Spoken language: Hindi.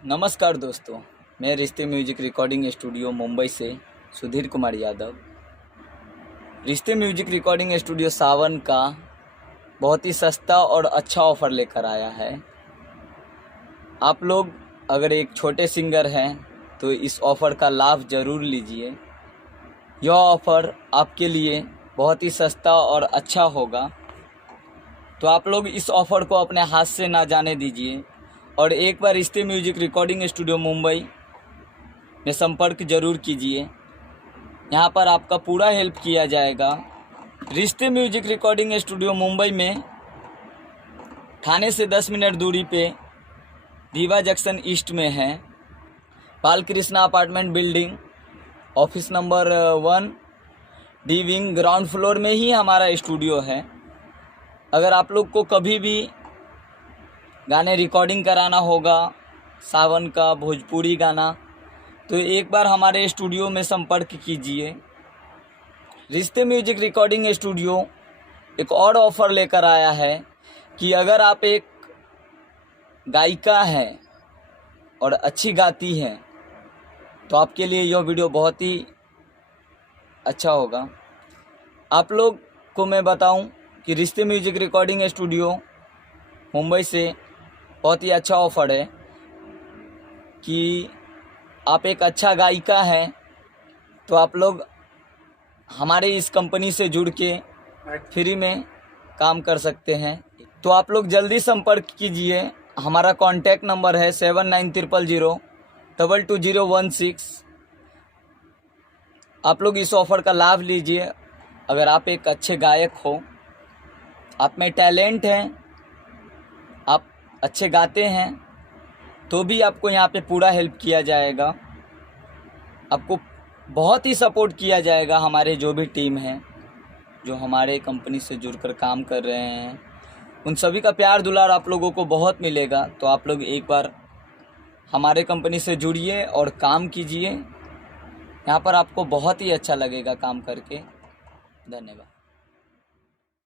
नमस्कार दोस्तों, मैं रिश्ते म्यूजिक रिकॉर्डिंग स्टूडियो मुंबई से सुधीर कुमार यादव। रिश्ते म्यूजिक रिकॉर्डिंग स्टूडियो सावन का बहुत ही सस्ता और अच्छा ऑफ़र लेकर आया है। आप लोग अगर एक छोटे सिंगर हैं तो इस ऑफ़र का लाभ ज़रूर लीजिए। यह ऑफ़र आपके लिए बहुत ही सस्ता और अच्छा होगा, तो आप लोग इस ऑफ़र को अपने हाथ से ना जाने दीजिए और एक बार रिश्ते म्यूजिक रिकॉर्डिंग स्टूडियो मुंबई में संपर्क जरूर कीजिए। यहाँ पर आपका पूरा हेल्प किया जाएगा। रिश्ते म्यूजिक रिकॉर्डिंग स्टूडियो मुंबई में थाने से 10 मिनट दूरी पे दीवा जंक्शन ईस्ट में है। Balkrishna apartment building, office number 1 D wing, ground floor में ही हमारा स्टूडियो है। अगर आप लोग को कभी भी गाने रिकॉर्डिंग कराना होगा, सावन का भोजपुरी गाना, तो एक बार हमारे स्टूडियो में संपर्क कीजिए। रिश्ते म्यूजिक रिकॉर्डिंग स्टूडियो एक और ऑफ़र लेकर आया है कि अगर आप एक गायिका हैं और अच्छी गाती हैं तो आपके लिए यह वीडियो बहुत ही अच्छा होगा। आप लोग को मैं बताऊं कि रिश्ते म्यूजिक रिकॉर्डिंग स्टूडियो मुंबई से बहुत ही अच्छा ऑफ़र है कि आप एक अच्छा गायिका हैं तो आप लोग हमारे इस कंपनी से जुड़ के फ्री में काम कर सकते हैं। तो आप लोग जल्दी संपर्क कीजिए। हमारा कॉन्टैक्ट नंबर है 7900022016। आप लोग इस ऑफ़र का लाभ लीजिए। अगर आप एक अच्छे गायक हो, आप में टैलेंट हैं, आप अच्छे गाते हैं, तो भी आपको यहाँ पे पूरा हेल्प किया जाएगा। आपको बहुत ही सपोर्ट किया जाएगा। हमारे जो भी टीम हैं, जो हमारे कंपनी से जुड़कर काम कर रहे हैं, उन सभी का प्यार दुलार आप लोगों को बहुत मिलेगा। तो आप लोग एक बार हमारे कंपनी से जुड़िए और काम कीजिए। यहाँ पर आपको बहुत ही अच्छा लगेगा काम करके। धन्यवाद।